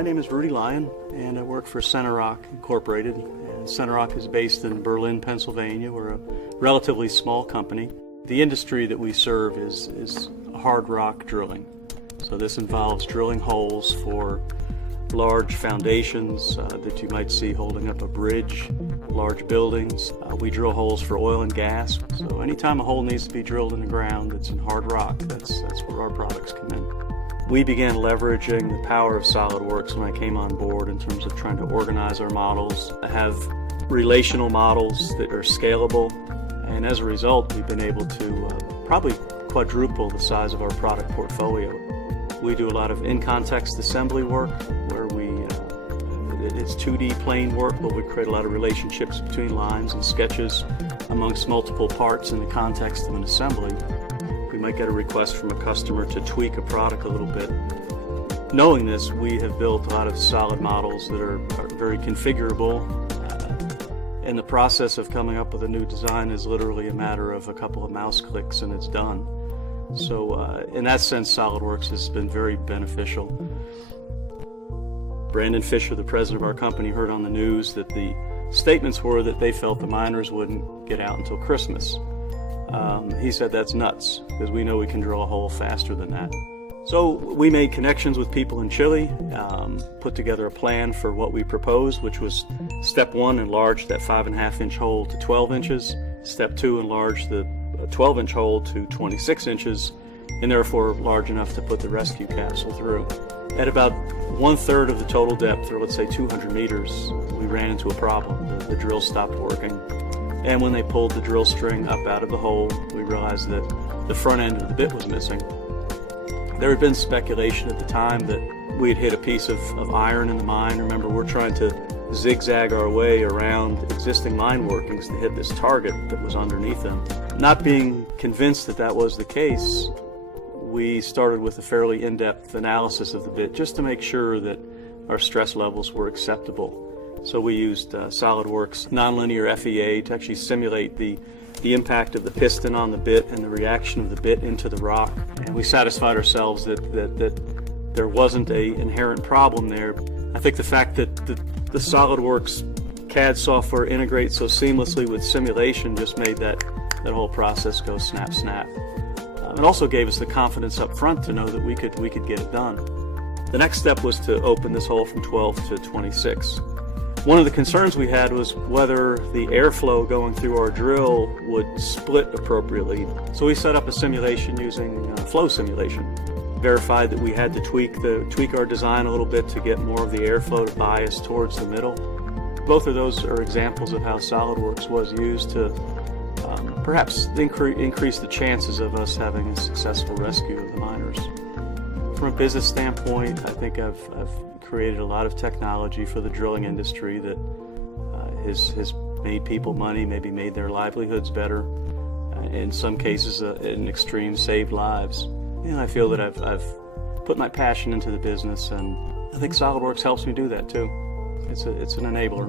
My name is Rudy Lyon, and I work for Center Rock Incorporated. And Center Rock is based in Berlin, Pennsylvania. We're a relatively small company. The industry that we serve is hard rock drilling. So this involves drilling holes for large foundations that you might see holding up a bridge, large buildings. We drill holes for oil and gas. So anytime a hole needs to be drilled in the ground that's in hard rock, that's where our products come in. We began leveraging the power of SOLIDWORKS when I came on board in terms of trying to organize our models, have relational models that are scalable, and as a result we've been able to probably quadruple the size of our product portfolio. We do a lot of in-context assembly work where it's 2D plane work, but we create a lot of relationships between lines and sketches amongst multiple parts in the context of an assembly. We might get a request from a customer to tweak a product a little bit. Knowing this, we have built a lot of solid models that are very configurable. And the process of coming up with a new design is literally a matter of a couple of mouse clicks and it's done. So in that sense, SOLIDWORKS has been very beneficial. Brandon Fisher, the president of our company, heard on the news that the statements were that they felt the miners wouldn't get out until Christmas. He said that's nuts, because we know we can drill a hole faster than that. So we made connections with people in Chile, put together a plan for what we proposed, which was step one, enlarge that 5.5-inch hole to 12 inches. Step two, enlarge the 12-inch hole to 26 inches, and therefore large enough to put the rescue capsule through. At about 1/3 of the total depth, or let's say 200 meters, we ran into a problem. The drill stopped working. And when they pulled the drill string up out of the hole, we realized that the front end of the bit was missing. There had been speculation at the time that we had hit a piece of iron in the mine. Remember, we're trying to zigzag our way around existing mine workings to hit this target that was underneath them. Not being convinced that that was the case, we started with a fairly in-depth analysis of the bit just to make sure that our stress levels were acceptable. So we used SOLIDWORKS nonlinear FEA to actually simulate the impact of the piston on the bit and the reaction of the bit into the rock. And we satisfied ourselves that there wasn't an inherent problem there. I think the fact that the SOLIDWORKS CAD software integrates so seamlessly with simulation just made that whole process go snap, snap. It also gave us the confidence up front to know that we could get it done. The next step was to open this hole from 12 to 26. One of the concerns we had was whether the airflow going through our drill would split appropriately. So we set up a simulation using flow simulation. Verified that we had to tweak our design a little bit to get more of the airflow to bias towards the middle. Both of those are examples of how SOLIDWORKS was used to perhaps increase the chances of us having a successful rescue of the miners. From a business standpoint, I think I've created a lot of technology for the drilling industry that has made people money, maybe made their livelihoods better. In some cases, in extreme, saved lives. And I feel that I've put my passion into the business, and I think SOLIDWORKS helps me do that too. It's an enabler.